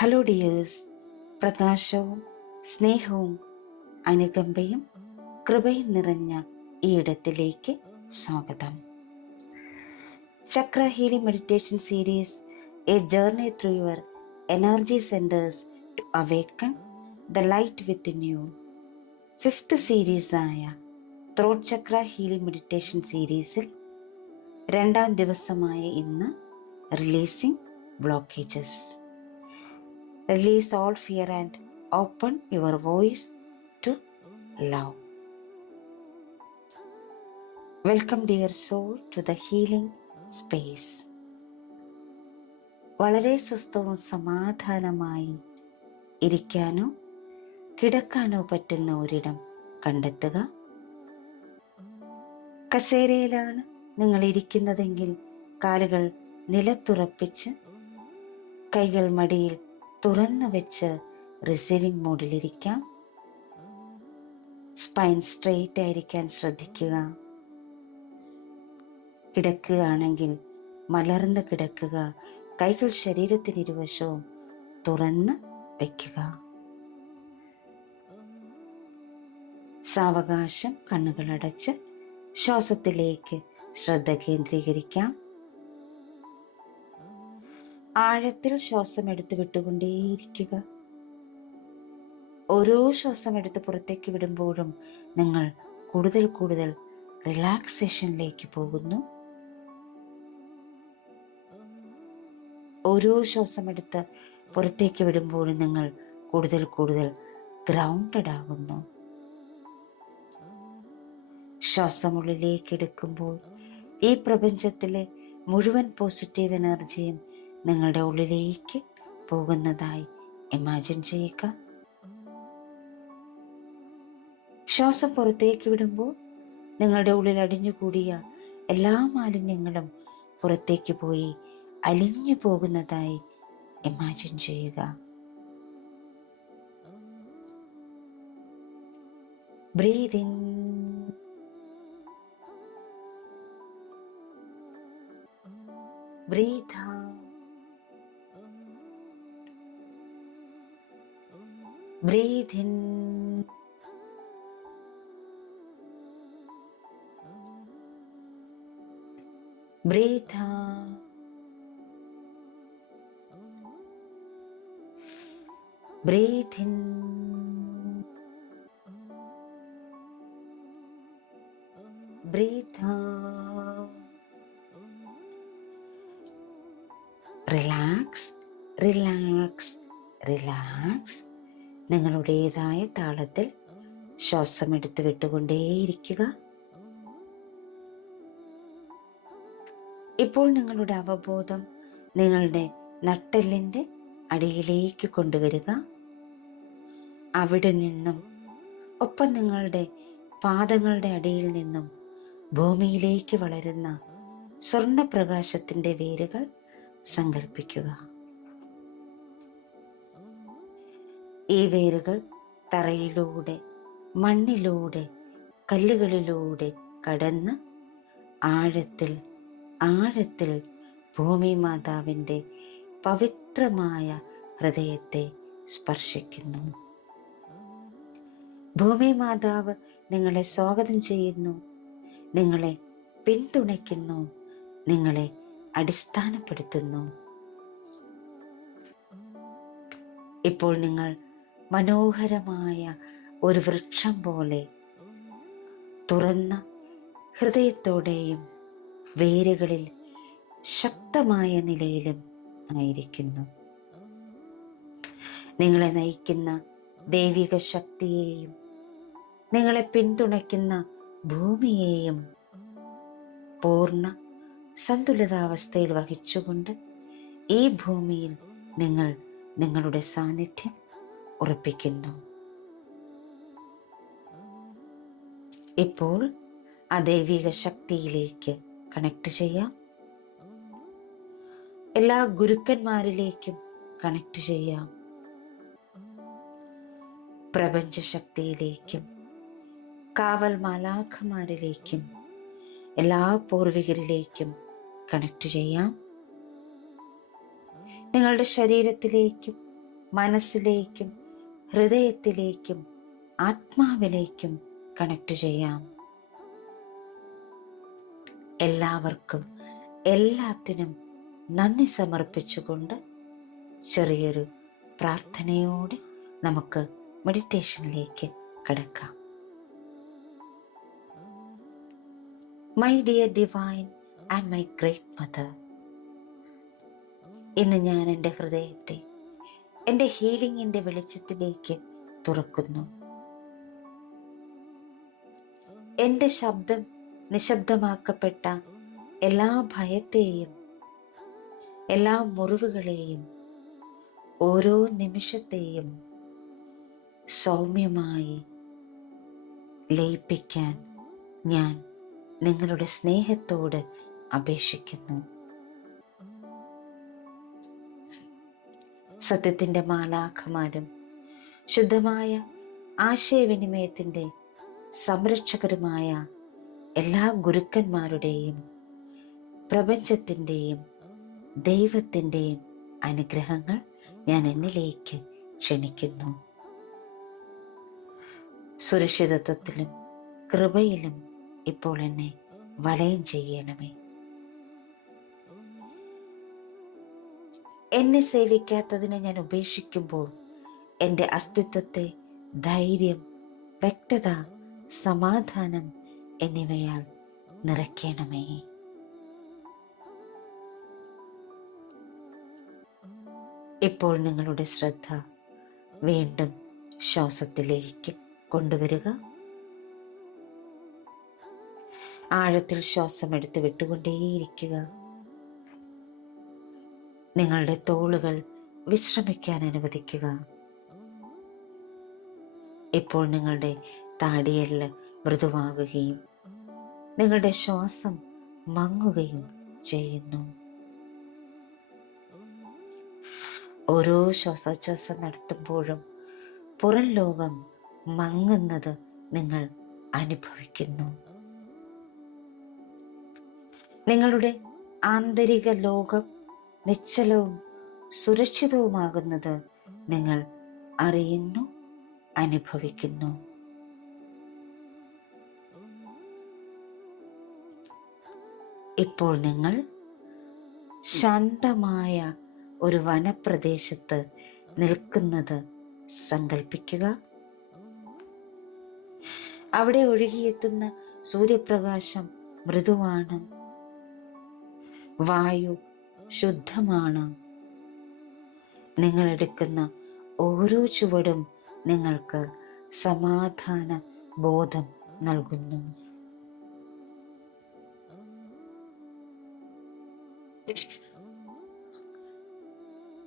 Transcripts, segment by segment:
Hello dears, പ്രകാശവും സ്നേഹവും അനുകമ്പയും കൃപയും നിറഞ്ഞ ഈ ഇടത്തിലേക്ക് സ്വാഗതം. Chakra healing meditation series, a journey through your energy centres to awaken the light within you. 5th സീരീസായ ത്രോട്ട് ചക്ര ഹീലിംഗ് മെഡിറ്റേഷൻ സീരീസിൽ 2ാം ദിവസമായ ഇന്ന് releasing blockages. Release all fear and open your voice to love. Welcome dear soul to the healing space. വളരെ സ്വസ്ഥവും സമാധാനമായി ഇരിക്കാനോ കിടക്കാനോ പറ്റുന്ന ഒരിടം കണ്ടെത്തുക. കസേരയിലാണ് നിങ്ങൾ ഇരിക്കുന്നതെങ്കിൽ കാലുകൾ നിലത്തുറപ്പിച്ച് കൈകൾ മടിയിൽ തുറന്നു വെച്ച് റിസീവിംഗ് മോഡിലിരിക്കാം. സ്പൈൻ സ്ട്രെയിറ്റ് ആയിരിക്കാൻ ശ്രദ്ധിക്കുക. കിടക്കുകയാണെങ്കിൽ മലർന്ന് കിടക്കുക. കൈകൾ ശരീരത്തിന് ഇരുവശവും തുറന്ന് വയ്ക്കുക. സാവകാശം കണ്ണുകളടച്ച് ശ്വാസത്തിലേക്ക് ശ്രദ്ധ കേന്ദ്രീകരിക്കാം. ആഴത്തിൽ ശ്വാസം എടുത്ത് വിട്ടുകൊണ്ടേയിരിക്കുക. ഓരോ ശ്വാസം എടുത്ത് പുറത്തേക്ക് വിടുമ്പോഴും നിങ്ങൾ കൂടുതൽ കൂടുതൽ റിലാക്സേഷനിലേക്ക് പോകുന്നു. ഓരോ ശ്വാസം എടുത്ത് പുറത്തേക്ക് വിടുമ്പോഴും നിങ്ങൾ കൂടുതൽ കൂടുതൽ ഗ്രൗണ്ടഡ് ആകുന്നു. ശ്വാസം ഉള്ളിലേക്ക് എടുക്കുമ്പോൾ ഈ പ്രപഞ്ചത്തിലെ മുഴുവൻ പോസിറ്റീവ് എനർജിയും നിങ്ങളുടെ ഉള്ളിലേക്ക് പോകുന്നതായി ഇമാജിൻ ചെയ്യുക. ശ്വാസം പുറത്തേക്ക് വിടുമ്പോൾ നിങ്ങളുടെ ഉള്ളിൽ അടിഞ്ഞുകൂടിയ എല്ലാ മാലിന്യങ്ങളും പുറത്തേക്ക് പോയി അലിഞ്ഞു പോകുന്നതായി ഇമാജിൻ ചെയ്യുക. Breathe in, breathe out. Breathe in, breathe out. Breathe in, breathe out. Relax, relax, relax. നിങ്ങളുടേതായ താളത്തിൽ ശ്വാസം എടുത്ത് വിട്ടുകൊണ്ടേയിരിക്കുക. ഇപ്പോൾ നിങ്ങളുടെ അവബോധം നിങ്ങളുടെ നട്ടെല്ലിൻ്റെ അടിയിലേക്ക് കൊണ്ടുവരിക. അവിടെ നിന്നും ഒപ്പം നിങ്ങളുടെ പാദങ്ങളുടെ അടിയിൽ നിന്നും ഭൂമിയിലേക്ക് വളരുന്ന സ്വർണ്ണപ്രകാശത്തിൻ്റെ വേരുകൾ സങ്കല്പിക്കുക. ഈ വേരുകൾ തറയിലൂടെ, മണ്ണിലൂടെ, കല്ലുകളിലൂടെ കടന്ന് ആഴത്തിൽ ആഴത്തിൽ ഭൂമി മാതാവിൻ്റെ പവിത്രമായ ഹൃദയത്തെ സ്പർശിക്കുന്നു. ഭൂമി മാതാവ് നിങ്ങളെ സ്വാഗതം ചെയ്യുന്നു, നിങ്ങളെ പിന്തുണയ്ക്കുന്നു, നിങ്ങളെ അടിസ്ഥാനപ്പെടുത്തുന്നു. ഇപ്പോൾ നിങ്ങൾ മനോഹരമായ ഒരു വൃക്ഷം പോലെ തുറന്ന ഹൃദയത്തോടെയും വേരുകളിൽ ശക്തമായ നിലയിലും ആയിരിക്കുന്നു. നിങ്ങളെ നയിക്കുന്ന ദൈവിക ശക്തിയെയും നിങ്ങളെ പിന്തുണയ്ക്കുന്ന ഭൂമിയെയും പൂർണ്ണ സന്തുലിതാവസ്ഥയിൽ വഹിച്ചുകൊണ്ട് ഈ ഭൂമിയിൽ നിങ്ങൾ നിങ്ങളുടെ സാന്നിധ്യം ഉറപ്പിക്കുന്നു. ഇപ്പോൾ ആ ദൈവിക ശക്തിയിലേക്ക് കണക്ട് ചെയ്യാം. എല്ലാ ഗുരുക്കന്മാരിലേക്കും കണക്ട് ചെയ്യാം. പ്രപഞ്ചശക്തിയിലേക്കും കാവൽ മാലാഖമാരിലേക്കും എല്ലാ പൂർവികരിലേക്കും കണക്ട് ചെയ്യാം. നിങ്ങളുടെ ശരീരത്തിലേക്കും മനസ്സിലേക്കും ഹൃദയത്തിലേക്കും ആത്മാവിലേക്കും കണക്ട് ചെയ്യാം. എല്ലാവർക്കും എല്ലാത്തിനും നന്ദി സമർപ്പിച്ചുകൊണ്ട് ചെറിയൊരു പ്രാർത്ഥനയോടെ നമുക്ക് മെഡിറ്റേഷനിലേക്ക് കടക്കാം. My dear divine and my great mother, ഇന്ന് ഞാൻ എൻ്റെ ഹൃദയത്തെ എൻ്റെ ഹീലിംഗിൻ്റെ വെളിച്ചത്തിലേക്ക് തുറക്കുന്നു. എൻ്റെ ശബ്ദം നിശബ്ദമാക്കപ്പെട്ട എല്ലാ ഭയത്തെയും എല്ലാ മുറിവുകളെയും ഓരോ നിമിഷത്തെയും സൗമ്യമായി ലയിപ്പിക്കാൻ ഞാൻ നിങ്ങളുടെ സ്നേഹത്തോട് അപേക്ഷിക്കുന്നു. സത്യത്തിൻ്റെ മാലാഖമാരും ശുദ്ധമായ ആശയവിനിമയത്തിൻ്റെ സംരക്ഷകരുമായ എല്ലാ ഗുരുക്കന്മാരുടെയും പ്രപഞ്ചത്തിൻ്റെയും ദൈവത്തിൻ്റെയും അനുഗ്രഹങ്ങൾ ഞാൻ എന്നിലേക്ക് ക്ഷണിക്കുന്നു. സുരക്ഷിതത്വത്തിലും കൃപയിലും ഇപ്പോൾ എന്നെ വലയം ചെയ്യണമേ. എന്നെ സേവിക്കാത്തതിനെ ഞാൻ ഉപേക്ഷിക്കുമ്പോൾ എൻ്റെ അസ്തിത്വത്തെ ധൈര്യം, വ്യക്തത, സമാധാനം എന്നിവയാൽ നിറയ്ക്കണമേ. ഇപ്പോൾ നിങ്ങളുടെ ശ്രദ്ധ വീണ്ടും ശ്വാസത്തിലേക്ക് കൊണ്ടുവരിക. ആഴത്തിൽ ശ്വാസം എടുത്ത് വിട്ടുകൊണ്ടേയിരിക്കുക. നിങ്ങളുടെ തോളുകൾ വിശ്രമിക്കാൻ അനുവദിക്കുക. ഇപ്പോൾ നിങ്ങളുടെ താടിയെല്ല് മൃദുവാകുകയും നിങ്ങളുടെ ശ്വാസം മങ്ങുകയും ചെയ്യുന്നു. ഓരോ ശ്വാസോച്ഛ്വാസം നടത്തുമ്പോഴും പുറം ലോകം മങ്ങുന്നത് നിങ്ങൾ അനുഭവിക്കുന്നു. നിങ്ങളുടെ ആന്തരിക ലോകം നിശ്ചലവും സുരക്ഷിതവുമാകുന്നത് നിങ്ങൾ അറിയുന്നു, അനുഭവിക്കുന്നു. ഇപ്പോൾ നിങ്ങൾ ശാന്തമായ ഒരു വനപ്രദേശത്ത് നിൽക്കുന്നത് സങ്കൽപ്പിക്കുക. അവിടെ ഒഴുകിയെത്തുന്ന സൂര്യപ്രകാശം മൃദുവാണ്. വായു ശുദ്ധമാണ്. നിങ്ങൾ എടുക്കുന്ന ഓരോ ചുവടും നിങ്ങൾക്ക് സമാധാന ബോധം നൽകുന്നു.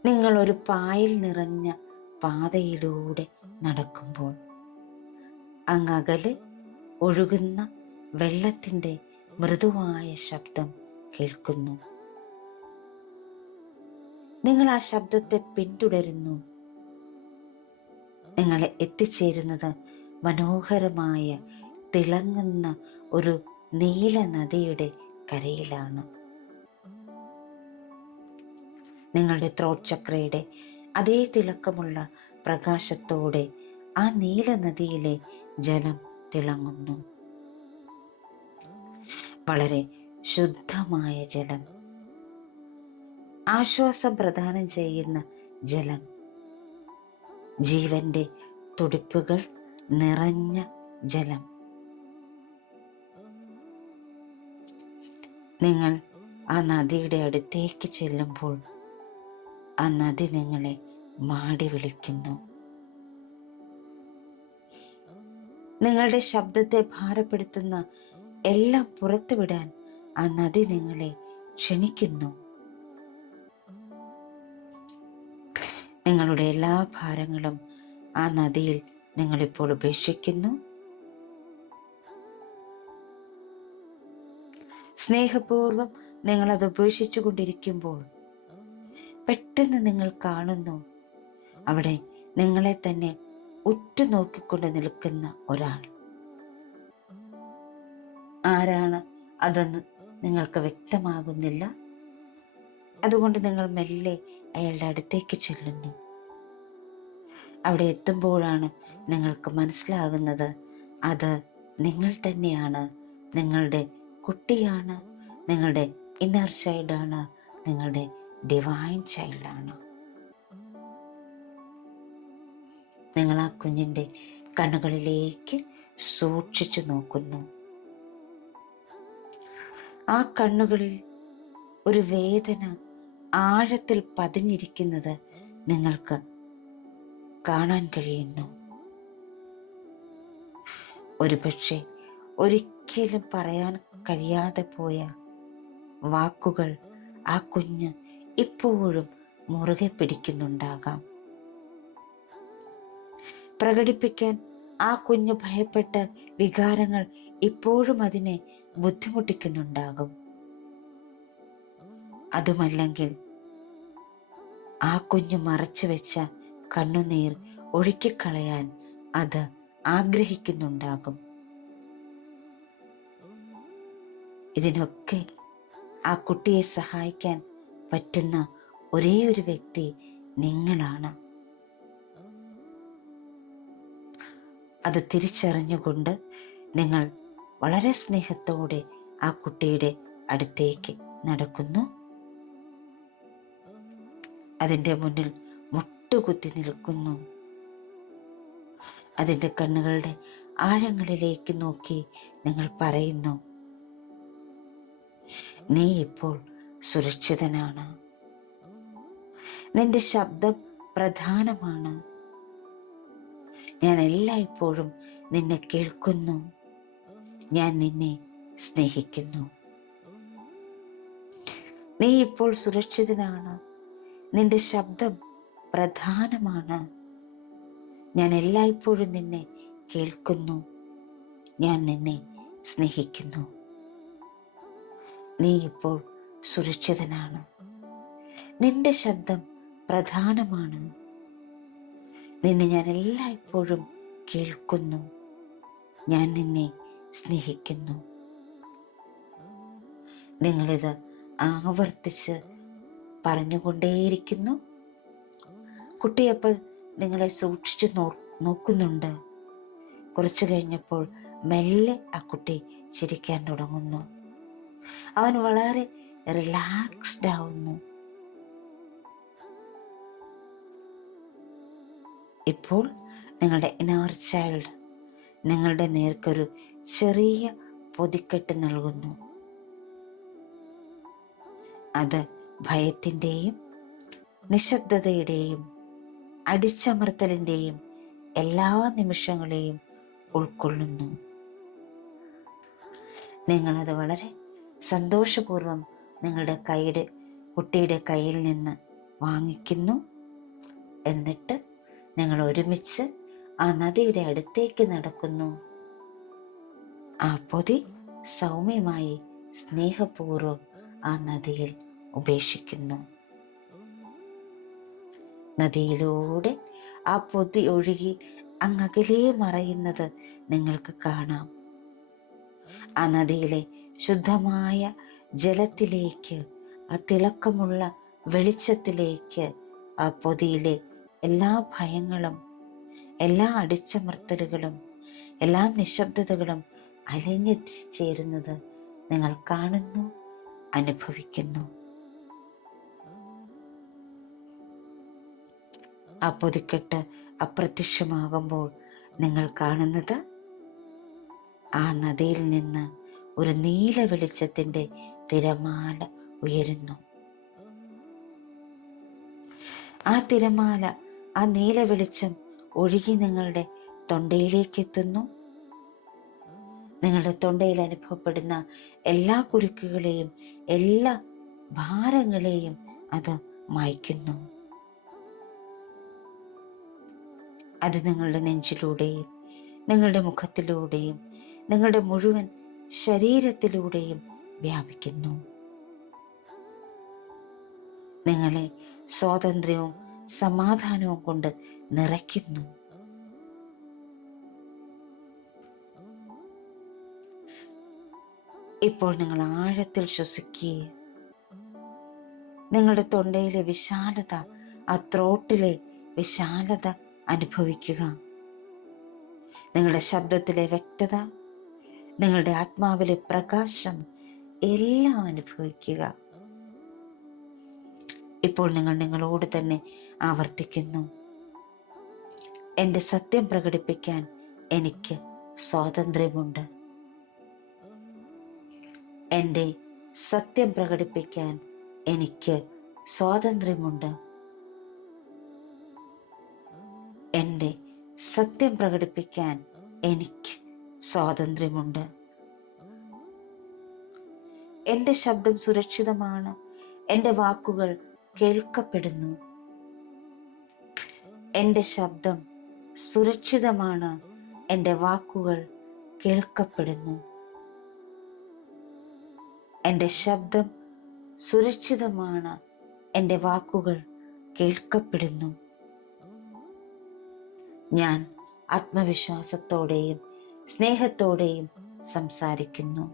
നിങ്ങൾ ഒരു പായൽ നിറഞ്ഞ പാതയിലൂടെ നടക്കുമ്പോൾ അങ്ങകലെ ഒഴുകുന്ന വെള്ളത്തിൻ്റെ മൃദുവായ ശബ്ദം കേൾക്കുന്നു. നിങ്ങൾ ആ ശബ്ദത്തെ പിന്തുടരുന്നു. നിങ്ങളെ എത്തിച്ചേരുന്നത് മനോഹരമായ തിളങ്ങുന്ന ഒരു നീല നദിയുടെ കരയിലാണ്. നിങ്ങളുടെ ത്രോട്ട് ചക്രയുടെ അതേ തിളക്കമുള്ള പ്രകാശത്തോടെ ആ നീല നദിയിലെ ജലം തിളങ്ങുന്നു. വളരെ ശുദ്ധമായ ജലം, ആശ്വാസം പ്രദാനം ചെയ്യുന്ന ജലം, ജീവന്റെ തുടിപ്പുകൾ നിറഞ്ഞ ജലം. നിങ്ങൾ ആ നദിയുടെ അടുത്തേക്ക് ചെല്ലുമ്പോൾ ആ നദി നിങ്ങളെ മാടി വിളിക്കുന്നു. നിങ്ങളുടെ ശബ്ദത്തെ ഭാരപ്പെടുത്തുന്ന എല്ലാം പുറത്തുവിടാൻ ആ നദി നിങ്ങളെ ക്ഷണിക്കുന്നു. നിങ്ങളുടെ എല്ലാ ഭാരങ്ങളും ആ നദിയിൽ നിങ്ങളിപ്പോൾ ഉപേക്ഷിക്കുന്നു. സ്നേഹപൂർവം നിങ്ങളത് ഉപേക്ഷിച്ചു കൊണ്ടിരിക്കുമ്പോൾ പെട്ടെന്ന് നിങ്ങൾ കാണുന്നു, അവിടെ നിങ്ങളെ തന്നെ ഉറ്റുനോക്കിക്കൊണ്ട് നിൽക്കുന്ന ഒരാൾ. ആരാണ് അതെന്ന് നിങ്ങൾക്ക് വ്യക്തമാകുന്നില്ല. അതുകൊണ്ട് നിങ്ങൾ മെല്ലെ അയാളുടെ അടുത്തേക്ക് ചെല്ലുന്നു. അവിടെ എത്തുമ്പോഴാണ് നിങ്ങൾക്ക് മനസ്സിലാകുന്നത് അത് നിങ്ങൾ തന്നെയാണ്, നിങ്ങളുടെ കുട്ടിയാണ്, നിങ്ങളുടെ ഇന്നർ ചൈൽഡാണ്, നിങ്ങളുടെ ഡിവൈൻ ചൈൽഡാണ്. നിങ്ങൾ ആ കുഞ്ഞിൻ്റെ കണ്ണുകളിലേക്ക് സൂക്ഷിച്ചു നോക്കുന്നു. ആ കണ്ണുകളിൽ ഒരു വേദന ആഴത്തിൽ പതിഞ്ഞിരിക്കുന്നത് നിങ്ങൾക്ക് കാണാൻ കഴിയുന്നു. ഒരുപക്ഷെ ഒരിക്കലും പറയാൻ കഴിയാതെ പോയ വാക്കുകൾ ആ കുഞ്ഞ് ഇപ്പോഴും മുറുകെ പിടിക്കുന്നുണ്ടാകാം. പ്രകടിപ്പിക്കാൻ ആ കുഞ്ഞ് ഭയപ്പെട്ട വികാരങ്ങൾ ഇപ്പോഴും അതിനെ ബുദ്ധിമുട്ടിക്കുന്നുണ്ടാകും. അതുമല്ലെങ്കിൽ ആ കുഞ്ഞ് മറച്ചു വെച്ച കണ്ണുനീർ ഒഴുക്കിക്കളയാൻ അത് ആഗ്രഹിക്കുന്നുണ്ടാകും. ഇതിനൊക്കെ ആ കുട്ടിയെ സഹായിക്കാൻ പറ്റുന്ന ഒരേ ഒരു വ്യക്തി നിങ്ങളാണ്. അത് തിരിച്ചറിഞ്ഞുകൊണ്ട് നിങ്ങൾ വളരെ സ്നേഹത്തോടെ ആ കുട്ടിയുടെ അടുത്തേക്ക് നടക്കുന്നു. അതിൻ്റെ മുന്നിൽ മുട്ടുകുത്തി നിൽക്കുന്നു. അതിൻ്റെ കണ്ണുകളുടെ ആഴങ്ങളിലേക്ക് നോക്കി നിങ്ങൾ പറയുന്നു, നീ ഇപ്പോൾ സുരക്ഷിതനാണ്. നിന്റെ ശബ്ദം പ്രധാനമാണ്. ഞാൻ എല്ലായ്പ്പോഴും നിന്നെ കേൾക്കുന്നു. ഞാൻ നിന്നെ സ്നേഹിക്കുന്നു. നീ ഇപ്പോൾ സുരക്ഷിതനാണ്. നിന്റെ ശബ്ദം പ്രധാനമാണ്. ഞാൻ എല്ലായ്പ്പോഴും നിന്നെ കേൾക്കുന്നു. ഞാൻ നിന്നെ സ്നേഹിക്കുന്നു. നീ ഇപ്പോൾ സുരക്ഷിതനാണ്. നിന്റെ ശബ്ദം പ്രധാനമാണ്. നിന്നെ ഞാൻ എല്ലായ്പ്പോഴും കേൾക്കുന്നു. ഞാൻ നിന്നെ സ്നേഹിക്കുന്നു. നിങ്ങളിത് ആവർത്തിച്ച് പറഞ്ഞുകൊണ്ടേയിരിക്കുന്നു. കുട്ടിയപ്പോൾ നിങ്ങളെ സൂക്ഷിച്ചു നോക്കുന്നുണ്ട്. കുറച്ചു കഴിഞ്ഞപ്പോൾ മെല്ലെ ആ കുട്ടി ചിരിക്കാൻ തുടങ്ങുന്നു. അവൻ വളരെ റിലാക്സ്ഡ് ആവുന്നു. ഇപ്പോൾ നിങ്ങളുടെ ഇന്നർ ചൈൽഡ് നിങ്ങളുടെ നേർക്കൊരു ചെറിയ പൊതിക്കെട്ട് നൽകുന്നു. അത് ഭയത്തിൻ്റെയും നിശബ്ദതയുടെയും അടിച്ചമർത്തലിൻ്റെയും എല്ലാ നിമിഷങ്ങളെയും ഉൾക്കൊള്ളുന്നു. നിങ്ങളത് വളരെ സന്തോഷപൂർവ്വം നിങ്ങളുടെ കുട്ടിയുടെ കയ്യിൽ നിന്ന് വാങ്ങിക്കുന്നു. എന്നിട്ട് നിങ്ങൾ ഒരുമിച്ച് ആ നദിയുടെ അടുത്തേക്ക് നടക്കുന്നു. ആ പൊതി സൗമ്യമായി സ്നേഹപൂർവ്വം ആ നദിയിൽ ഉപേക്ഷിക്കുന്നു. നദിയിലൂടെ ആ പൊതി ഒഴുകി അങ്ങകലേ മറയുന്നത് നിങ്ങൾക്ക് കാണാം. ആ നദിയിലെ ശുദ്ധമായ ജലത്തിലേക്ക്, ആ തിളക്കമുള്ള വെളിച്ചത്തിലേക്ക് ആ പൊതിയിലെ എല്ലാ ഭയങ്ങളും, എല്ലാ അടിച്ചമർത്തലുകളും, എല്ലാ നിശബ്ദതകളും അലിഞ്ഞു ചേരുന്നത് നിങ്ങൾ കാണുന്നു, അനുഭവിക്കുന്നു. ആ പൊതിക്കെട്ട് അപ്രത്യക്ഷമാകുമ്പോൾ നിങ്ങൾ കാണുന്നത് ആ നദിയിൽ നിന്ന് ഒരു നീല വെളിച്ചത്തിൻ്റെ തിരമാല ഉയരുന്നു. ആ തിരമാല, ആ നീല വെളിച്ചം ഒഴുകി നിങ്ങളുടെ തൊണ്ടയിലേക്ക് എത്തുന്നു. നിങ്ങളുടെ തൊണ്ടയിൽ അനുഭവപ്പെടുന്ന എല്ലാ കുരുക്കുകളെയും എല്ലാ ഭാരങ്ങളെയും അത് മായ്ക്കുന്നു. അത് നിങ്ങളുടെ നെഞ്ചിലൂടെയും നിങ്ങളുടെ മുഖത്തിലൂടെയും നിങ്ങളുടെ മുഴുവൻ ശരീരത്തിലൂടെയും വ്യാപിക്കുന്നു. നിങ്ങളെ സ്വാതന്ത്ര്യവും സമാധാനവും കൊണ്ട് നിറയ്ക്കുന്നു. ഇപ്പോൾ നിങ്ങൾ ആഴത്തിൽ ശ്വസിക്കുകയും നിങ്ങളുടെ തൊണ്ടയിലെ വിശാലത, ആ ത്രോട്ടിലെ വിശാലത അനുഭവിക്കുക. നിങ്ങളുടെ ശബ്ദത്തിലെ വ്യക്തത, നിങ്ങളുടെ ആത്മാവിലെ പ്രകാശം എല്ലാം അനുഭവിക്കുക. ഇപ്പോൾ നിങ്ങൾ നിങ്ങളോട് തന്നെ ആവർത്തിക്കുന്നു, എൻ്റെ സത്യം പ്രകടിപ്പിക്കാൻ എനിക്ക് സ്വാതന്ത്ര്യമുണ്ട്. എൻ്റെ സത്യം പ്രകടിപ്പിക്കാൻ എനിക്ക് സ്വാതന്ത്ര്യമുണ്ട്. എൻ്റെ സത്യം പ്രകടിപ്പിക്കാൻ എനിക്ക് സ്വാതന്ത്ര്യമുണ്ട്. എൻ്റെ ശബ്ദം സുരക്ഷിതമാണ്. എൻ്റെ വാക്കുകൾ കേൾക്കപ്പെടുന്നു. എൻ്റെ ശബ്ദം സുരക്ഷിതമാണ്. എൻ്റെ വാക്കുകൾ കേൾക്കപ്പെടുന്നു. എൻ്റെ ശബ്ദം സുരക്ഷിതമാണ്. എൻ്റെ വാക്കുകൾ കേൾക്കപ്പെടുന്നു. ഞാൻ ആത്മവിശ്വാസത്തോടെയും സ്നേഹത്തോടെയും സംസാരിക്കുന്നു.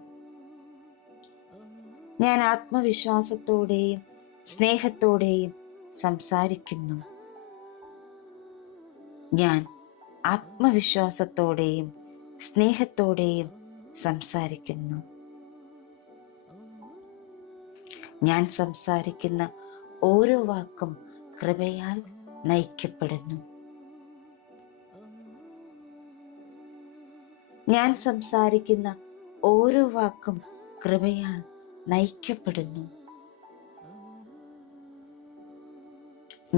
ഞാൻ ആത്മവിശ്വാസത്തോടെയും സ്നേഹത്തോടെയും സംസാരിക്കുന്നു. ഞാൻ ആത്മവിശ്വാസത്തോടെയും സ്നേഹത്തോടെയും സംസാരിക്കുന്നു. ഞാൻ സംസാരിക്കുന്ന ഓരോ വാക്കും കൃപയാൽ നയിക്കപ്പെടുന്നു. ഞാൻ സംസാരിക്കുന്ന ഓരോ വാക്കും കൃപയാൽ നയിക്കപ്പെടുന്നു.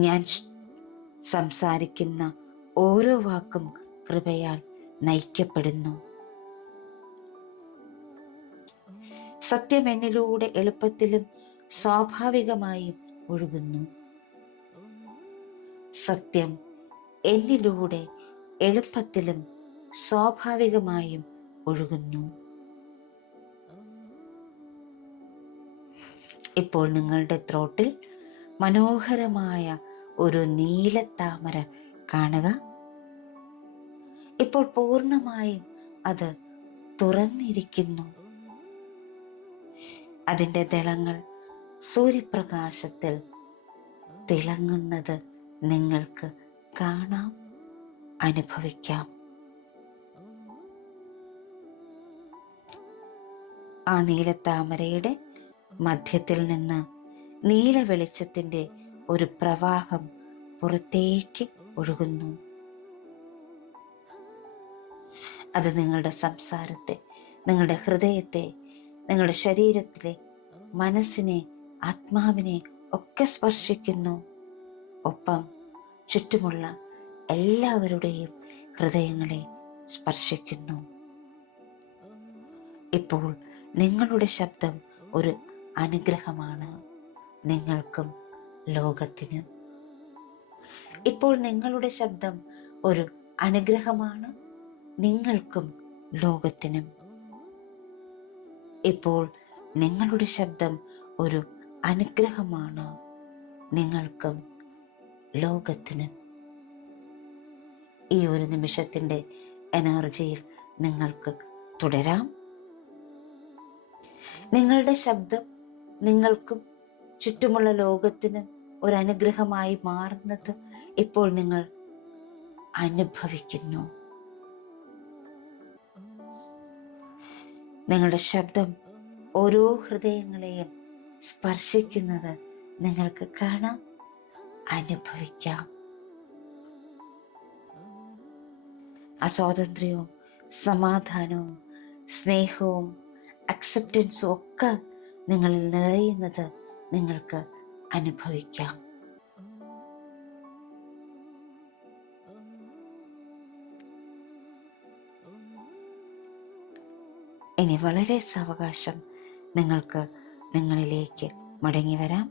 ഞാൻ സംസാരിക്കുന്ന ഓരോ വാക്കും കൃപയാൽ നയിക്കപ്പെടുന്നു. സത്യം എന്നിലൂടെ എളുപ്പത്തിലും സ്വാഭാവികമായും ഒഴുകുന്നു. സത്യം എന്നിലൂടെ എളുപ്പത്തിലും സ്വാഭാവികമായും ഒഴുകുന്നു. ഇപ്പോൾ നിങ്ങളുടെ ത്രോട്ടിൽ മനോഹരമായ ഒരു നീലത്താമര കാണുക. ഇപ്പോൾ പൂർണ്ണമായും അത് തുറന്നിരിക്കുന്നു. അതിൻ്റെ ദളങ്ങൾ സൂര്യപ്രകാശത്തിൽ തിളങ്ങുന്നത് നിങ്ങൾക്ക് കാണാം, അനുഭവിക്കാം. ആ നീലത്താമരയുടെ മധ്യത്തിൽ നിന്ന് നീല വെളിച്ചത്തിൻ്റെ ഒരു പ്രവാഹം പുറത്തേക്ക് ഒഴുകുന്നു. അത് നിങ്ങളുടെ സംസാരത്തെ, നിങ്ങളുടെ ഹൃദയത്തെ, നിങ്ങളുടെ ശരീരത്തിലെ മനസ്സിനെ, ആത്മാവിനെ ഒക്കെ സ്പർശിക്കുന്നു. ഒപ്പം ചുറ്റുമുള്ള എല്ലാവരുടെയും ഹൃദയങ്ങളെ സ്പർശിക്കുന്നു. ഇപ്പോൾ നിങ്ങളുടെ ശബ്ദം ഒരു അനുഗ്രഹമാണ് നിങ്ങൾക്കും ലോകത്തിനും. ഇപ്പോൾ നിങ്ങളുടെ ശബ്ദം ഒരു അനുഗ്രഹമാണ് നിങ്ങൾക്കും ലോകത്തിനും. ഇപ്പോൾ നിങ്ങളുടെ ശബ്ദം ഒരു അനുഗ്രഹമാണ് നിങ്ങൾക്കും ലോകത്തിനും. ഈ ഒരു നിമിഷത്തിൻ്റെ എനർജിയിൽ നിങ്ങൾക്ക് തുടരാം. നിങ്ങളുടെ ശബ്ദം നിങ്ങൾക്കും ചുറ്റുമുള്ള ലോകത്തിനും ഒരു അനുഗ്രഹമായി മാറുന്നത് ഇപ്പോൾ നിങ്ങൾ അനുഭവിക്കുന്നു. നിങ്ങളുടെ ശബ്ദം ഓരോ ഹൃദയങ്ങളെയും സ്പർശിക്കുന്നത് നിങ്ങൾക്ക് കാണാം, അനുഭവിക്കാം. അസ്വാതന്ത്ര്യവും സമാധാനവും സ്നേഹവും അക്സെപ്റ്റൻസും ഒക്കെ നിങ്ങളിൽ നിറയുന്നത് നിങ്ങൾക്ക് അനുഭവിക്കാം. ഇനി വളരെ സാവകാശം നിങ്ങൾക്ക് നിങ്ങളിലേക്ക് മടങ്ങി വരാം.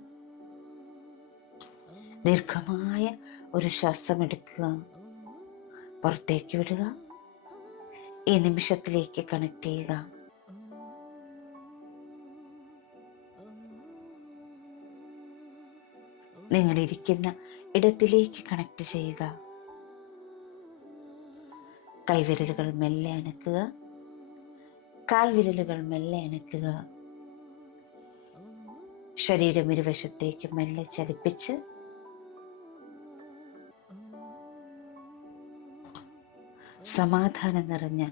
ദീർഘമായ ഒരു ശ്വാസം എടുക്കുക, പുറത്തേക്ക് വിടുക. ഈ നിമിഷത്തിലേക്ക് കണക്ട് ചെയ്യുക. നിങ്ങളിരിക്കുന്ന ഇടത്തിലേക്ക് കണക്ട് ചെയ്യുക. കൈവിരലുകൾ മെല്ലെ അനക്കുക, കാൽവിരലുകൾ മെല്ലെ അനക്കുക. ശരീരം ഇരുവശത്തേക്ക് മെല്ലെ ചലിപ്പിച്ച് സമാധാനം നിറഞ്ഞ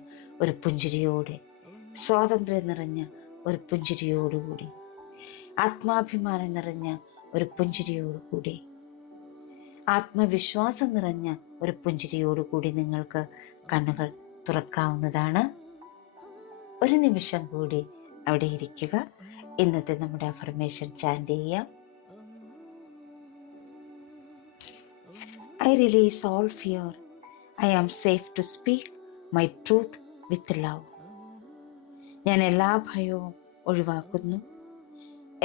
ഒരു പുഞ്ചിരിയോടെ, സ്വാതന്ത്ര്യം നിറഞ്ഞ ഒരു പുഞ്ചിരിയോടുകൂടി, ആത്മാഭിമാനം നിറഞ്ഞ ഒരു പുഞ്ചിരിയോടുകൂടി, ആത്മവിശ്വാസം നിറഞ്ഞ ഒരു പുഞ്ചിരിയോടുകൂടി നിങ്ങൾക്ക് കണ്ണുകൾ തുറക്കാവുന്നതാണ്. ഒരു നിമിഷം കൂടി അവിടെ ഇരിക്കുക. ഇന്നത്തെ നമ്മുടെ അഫർമേഷൻ ചാൻറ്റ് ചെയ്യാം. I release all fear. I am safe to speak my truth with love. ഞാൻ എല്ലാ ഭയവും ഒഴിവാക്കുന്നു.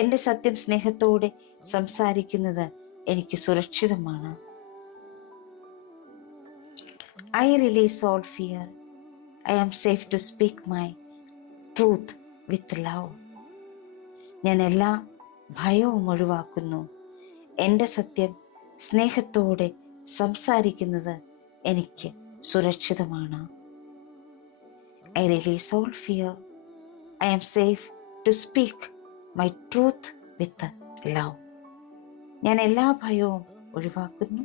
എൻ്റെ സത്യം സ്നേഹത്തോടെ സംസാരിക്കുന്നത് എനിക്ക് സുരക്ഷിതമാണ്. I release all fear. I am safe to speak my truth with love. ഞാൻ എല്ലാ ഭയവും ഒഴിവാക്കുന്നു. എൻ്റെ സത്യം സ്നേഹത്തോടെ സംസാരിക്കുന്നത് എനിക്ക് സുരക്ഷിതമാണ്. I release all fear. I am safe to speak my truth with love. ഞാൻ എല്ലാ ഭയവും ഒഴിവാക്കുന്നു.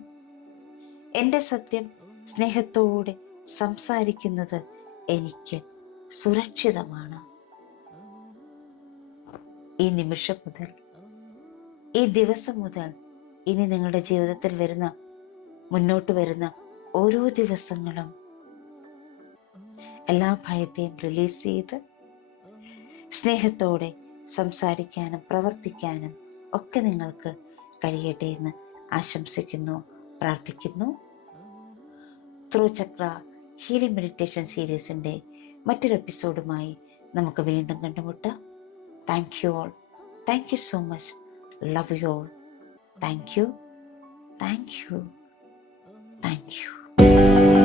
എൻ്റെ സത്യം സ്നേഹത്തോടെ സംസാരിക്കുന്നത് എനിക്ക് സുരക്ഷിതമാണ്. ഈ നിമിഷം മുതൽ, ഈ ദിവസം മുതൽ, ഇനി നിങ്ങളുടെ ജീവിതത്തിൽ മുന്നോട്ട് വരുന്ന ഓരോ ദിവസങ്ങളും എല്ലാ ഭയത്തെയും റിലീസ് ചെയ്ത് സ്നേഹത്തോടെ സംസാരിക്കാനും പ്രവർത്തിക്കാനും ഒക്കെ നിങ്ങൾക്ക് കഴിയട്ടെ എന്ന് ആശംസിക്കുന്നു, പ്രാർത്ഥിക്കുന്നു. ത്രൂ ചക്ര ഹീലിംഗ് മെഡിറ്റേഷൻ സീരീസിൻ്റെ മറ്റൊരു എപ്പിസോഡുമായി നമുക്ക് വീണ്ടും കണ്ടുമുട്ടാം. Thank you all. Thank you so much. Love you all. Thank you. Thank you. Thank you.